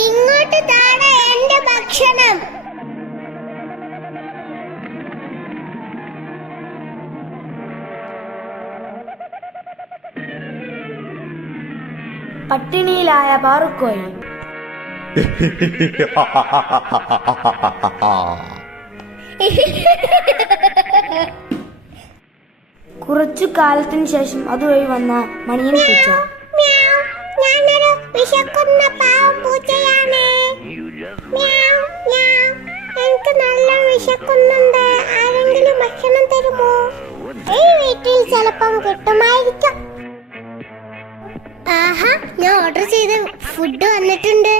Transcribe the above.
ഇങ്ങോട്ട് താഴെ എന്റെ ഭക്ഷണം. പട്ടിണിയിലായ പാറുക്കോഴി. കുറച്ചു കാലത്തിനു ശേഷം അതുവഴി വന്ന മണിയൻ പൂച്ച. ഞാനൊരു വിശക്കുന്ന പാവം പൂച്ചയാണ്. എനിക്ക് നല്ല വിശക്കുന്നുണ്ട്. ആരെങ്കിലും ഭക്ഷണം തരുമോ? ഈ വീട്ടിൽ ചിലപ്പം കിട്ടുമായിരിക്കും. ആഹാ, ഞാൻ ഓർഡർ ചെയ്ത ഫുഡ് വന്നിട്ടുണ്ട്.